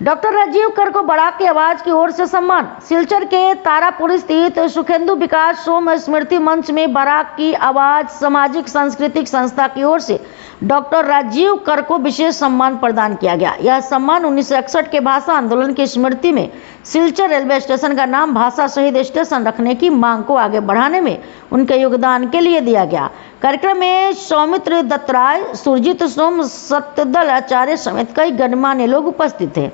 Doctor Rajiv कर को Barack की आवाज की ओर से सम्मान। सिलचर के तारापुर स्थित सुखेंदु विकास सोम स्मृति मंच में बराक की आवाज सामाजिक सांस्कृतिक संस्था की ओर से डॉक्टर राजीव कर को विशेष सम्मान प्रदान किया गया। यह सम्मान 1961 के भाषा आंदोलन की स्मृति में सिलचर रेलवे स्टेशन का नाम भाषा शहीद स्टेशन रखने की मांग को आगे बढ़ाने में उनके योगदान के लिए दिया गया। कार्यक्रम में सौमित्र दत्तराय, सुरजीत सोम, सत्यदल आचार्य समेत कई गणमान्य लोग उपस्थित थे।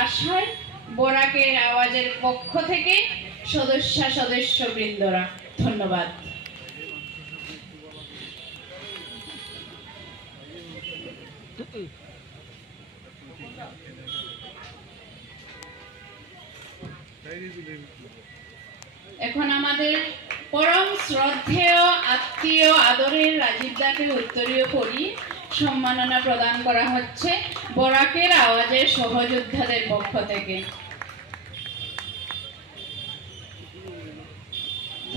आशाয় বরাকের আওয়াজের পক্ষ থেকে সদস্যবৃন্দরা ধন্যবাদ। এখন আমাদের পরম শ্রদ্ধেয় আত্মীয় আদরের রাজীব দাকে উত্তরীয় করি সম্মাননা প্রদান করা হচ্ছে বরাকের আওয়াজের সহযোদ্ধাদের পক্ষ থেকে।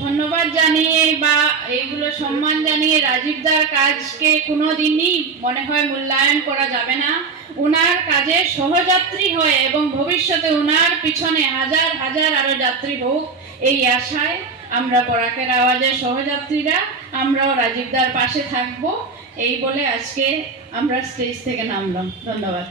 ধন্যবাদ জানিয়ে বা এইগুলো সম্মান জানিয়ে রাজীবদার কাজকে কোনোদিনই মনে হয় মূল্যায়ন করা যাবে না। উনার কাজে সহযাত্রী হয়ে এবং ভবিষ্যতে উনার পিছনে হাজার হাজার আরো যাত্রী হোক এই আশায় আমরা বরাকের আওয়াজের সহযাত্রীরা আমরাও রাজীবদার পাশে থাকবো এই বলে আজকে আমরা স্টেজ থেকে নামলাম। ধন্যবাদ।